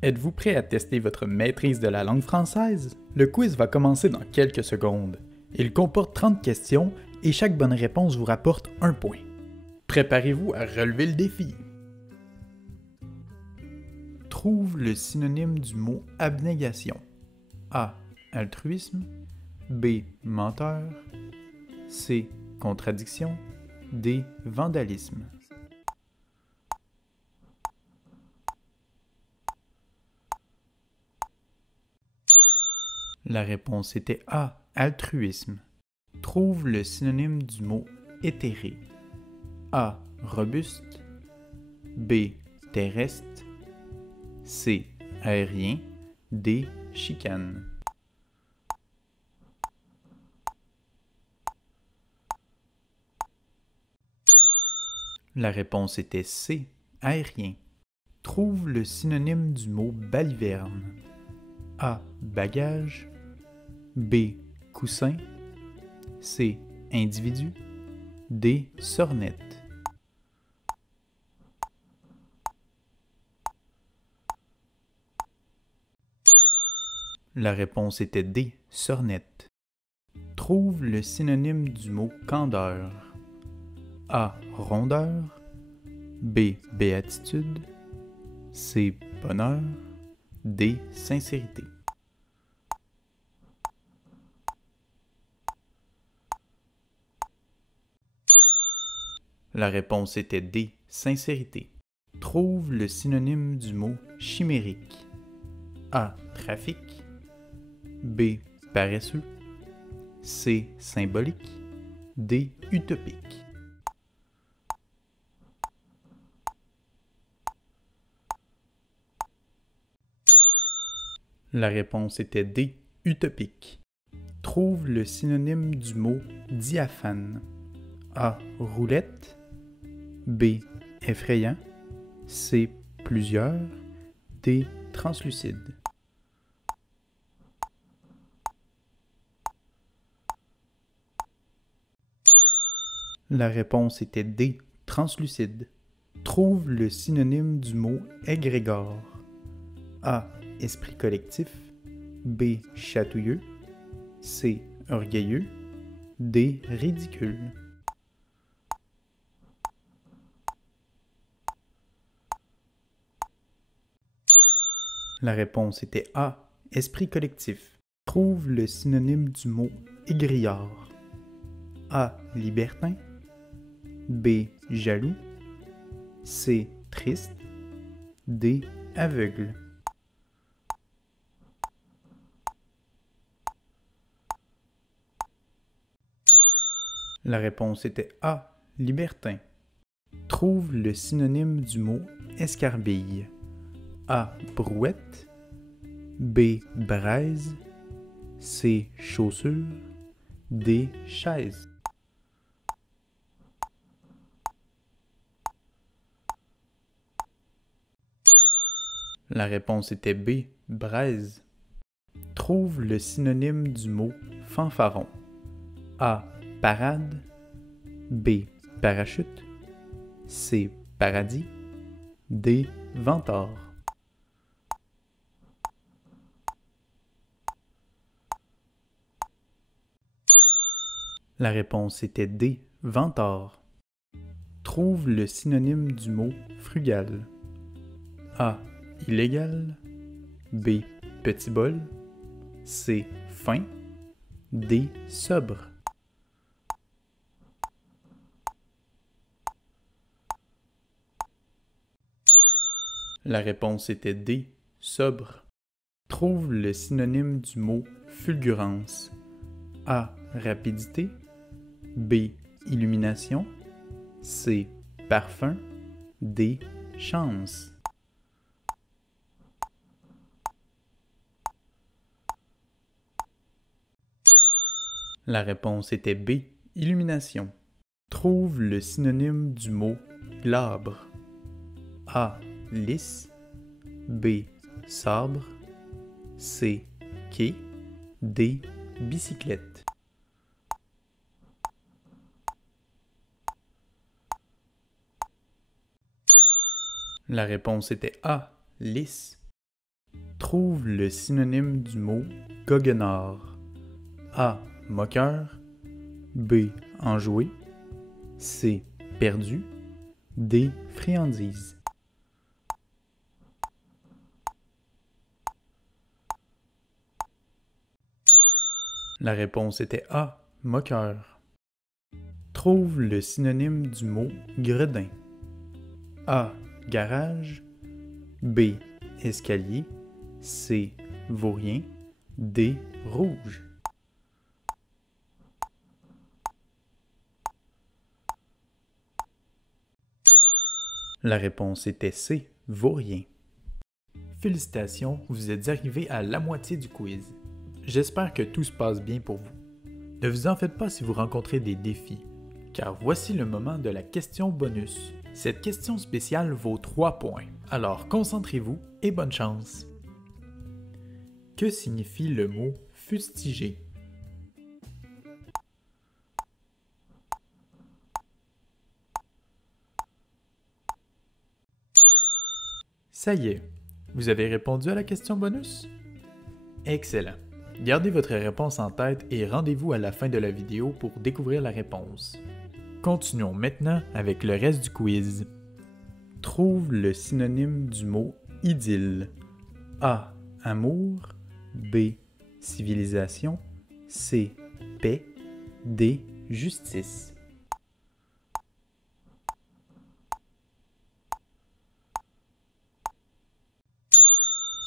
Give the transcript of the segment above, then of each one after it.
Êtes-vous prêt à tester votre maîtrise de la langue française? Le quiz va commencer dans quelques secondes. Il comporte 30 questions et chaque bonne réponse vous rapporte 1 point. Préparez-vous à relever le défi. Trouve le synonyme du mot abnégation. A. Altruisme. B. Menteur. C. Contradiction. D. Vandalisme. La réponse était A. Altruisme. Trouve le synonyme du mot éthéré. A. Robuste. B. Terrestre. C. Aérien. D. Chicane. La réponse était C. Aérien. Trouve le synonyme du mot baliverne. A. Bagage. B. Coussin. C. Individu. D. Sornette. La réponse était D. Sornette. Trouve le synonyme du mot candeur. A. Rondeur. B. Béatitude. C. Bonheur. D. Sincérité. La réponse était D. Sincérité. Trouve le synonyme du mot chimérique. A. Trafic. B. Paresseux. C. Symbolique. D. Utopique. La réponse était D. Utopique. Trouve le synonyme du mot diaphane. A. Roulette. B. Effrayant. C. Plusieurs. D. Translucide. La réponse était D. Translucide. Trouve le synonyme du mot égrégore. A. Esprit collectif. B. Chatouilleux. C. Orgueilleux. D. Ridicule. La réponse était A. Esprit collectif. Trouve le synonyme du mot égrillard. A. Libertin. B. Jaloux. C. Triste. D. Aveugle. La réponse était A. Libertin. Trouve le synonyme du mot escarbille. A. Brouette. B. Braise. C. Chaussure. D. Chaise. La réponse était B. Braise. Trouve le synonyme du mot fanfaron. A. Parade. B. Parachute. C. Paradis. D. Ventard. La réponse était D. Ventard. Trouve le synonyme du mot frugal. A. Illégal. B. Petit bol. C. Fin. D. Sobre. La réponse était D. Sobre. Trouve le synonyme du mot fulgurance. A. Rapidité. B. Illumination. C. Parfum. D. Chance. La réponse était B. Illumination. Trouve le synonyme du mot glabre. A. Lisse. B. Sabre. C. Quai. D. Bicyclette. La réponse était A. Lisse. Trouve le synonyme du mot goguenard. A. Moqueur. B. Enjoué. C. Perdu. D. Friandise. La réponse était A. Moqueur. Trouve le synonyme du mot gredin. A. Garage. B. Escalier. C. Vaurien. D. Rouge. La réponse était C. Vaurien. Félicitations, vous êtes arrivé à la moitié du quiz. J'espère que tout se passe bien pour vous. Ne vous en faites pas si vous rencontrez des défis, car voici le moment de la question bonus. Cette question spéciale vaut 3 points, alors concentrez-vous et bonne chance. Que signifie le mot fustiger? Ça y est, vous avez répondu à la question bonus? Excellent. Gardez votre réponse en tête et rendez-vous à la fin de la vidéo pour découvrir la réponse. Continuons maintenant avec le reste du quiz. Trouve le synonyme du mot idylle. A. Amour. B. Civilisation. C. Paix. D. Justice.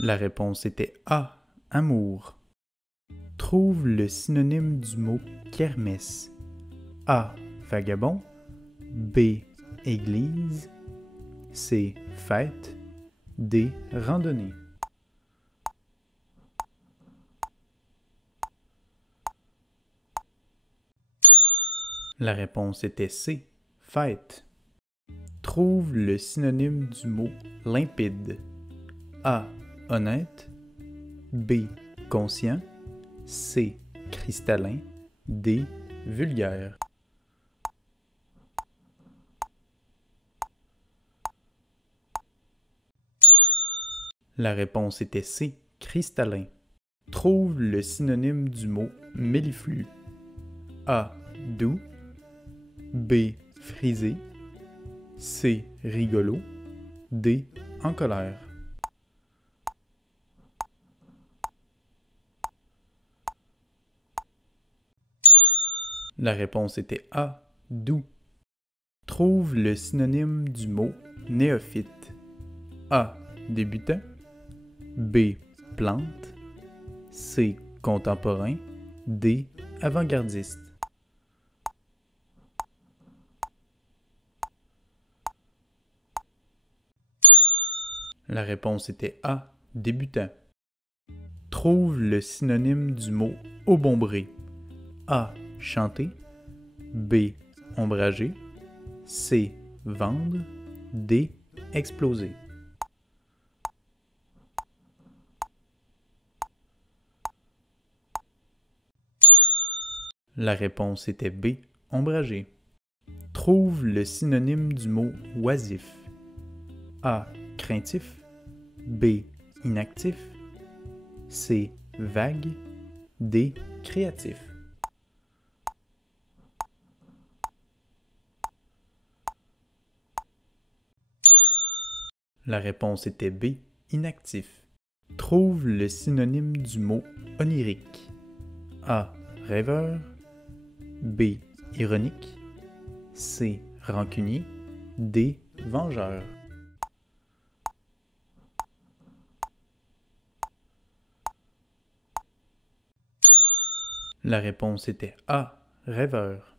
La réponse était A. Amour. Trouve le synonyme du mot kermesse. A. Vagabond. B. Église. C. Fête. D. Randonnée. La réponse était C. Fête. Trouve le synonyme du mot limpide. A. Honnête. B. Conscient. C. Cristallin. D. Vulgaire. La réponse était C. Cristallin. Trouve le synonyme du mot melliflu. A. Doux. B. Frisé. C. Rigolo. D. En colère. La réponse était A. Doux. Trouve le synonyme du mot néophyte. A. Débutant. B. Plante. C. Contemporain. D. Avant-gardiste. La réponse était A. Débutant. Trouve le synonyme du mot obombré. A. Chanter. B. Ombrager. C. Vendre. D. Exploser. La réponse était B. Ombrager. Trouve le synonyme du mot oisif. A. Craintif. B. Inactif. C. Vague. D. Créatif. La réponse était B. Inactif. Trouve le synonyme du mot onirique. A. Rêveur. B. Ironique. C. Rancunier. D. Vengeur. La réponse était A. Rêveur.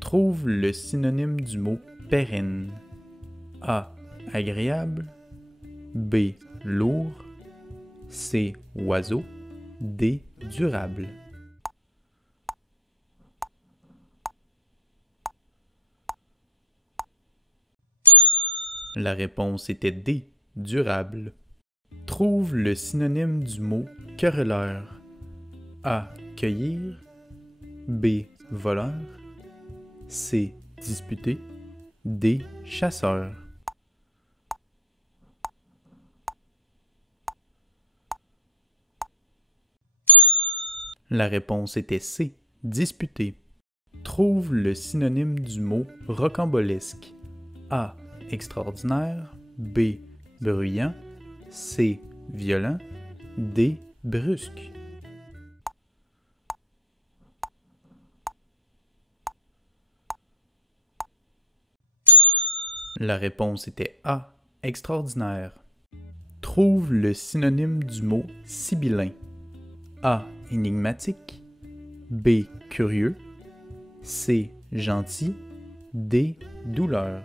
Trouve le synonyme du mot pérenne. A. Agréable. B. Lourd. C. Oiseau. D. Durable. La réponse était D. Durable. Trouve le synonyme du mot querelleur. A. Cueillir. B. Voleur. C. Disputer. D. Chasseur. La réponse était C. Disputé. Trouve le synonyme du mot rocambolesque. A. Extraordinaire. B. Bruyant. C. Violent. D. Brusque. La réponse était A. Extraordinaire. Trouve le synonyme du mot sibyllin. A. Énigmatique. B. Curieux. C. Gentil. D. Douleur.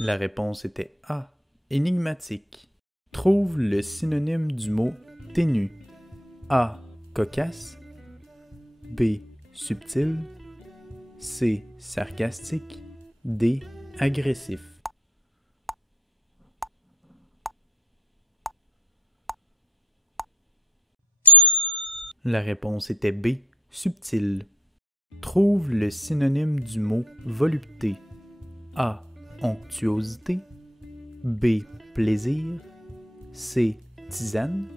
La réponse était A. Énigmatique. Trouve le synonyme du mot ténu. A. Cocasse. B. Subtil. C. Sarcastique. D. Agressif. La réponse était B. Subtil. Trouve le synonyme du mot volupté. A. Onctuosité. B. Plaisir. C. Tisane.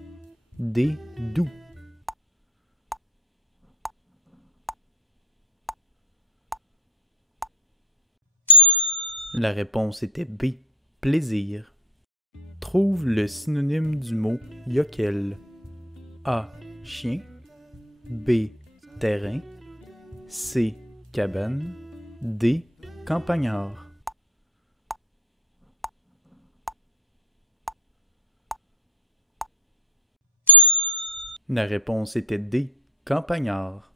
D. Doux. La réponse était B. Plaisir. Trouve le synonyme du mot yokel. A. Chien. B. Terrain. C. Cabane. D. Campagnard. La réponse était D. Campagnard.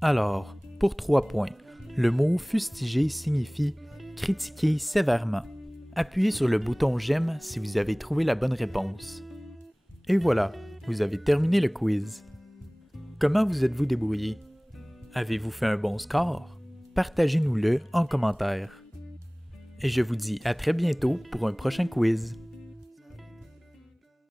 Alors, pour 3 points, le mot fustiger signifie critiquer sévèrement. Appuyez sur le bouton j'aime si vous avez trouvé la bonne réponse. Et voilà, vous avez terminé le quiz. Comment vous êtes-vous débrouillé? Avez-vous fait un bon score? Partagez-nous-le en commentaire. Et je vous dis à très bientôt pour un prochain quiz.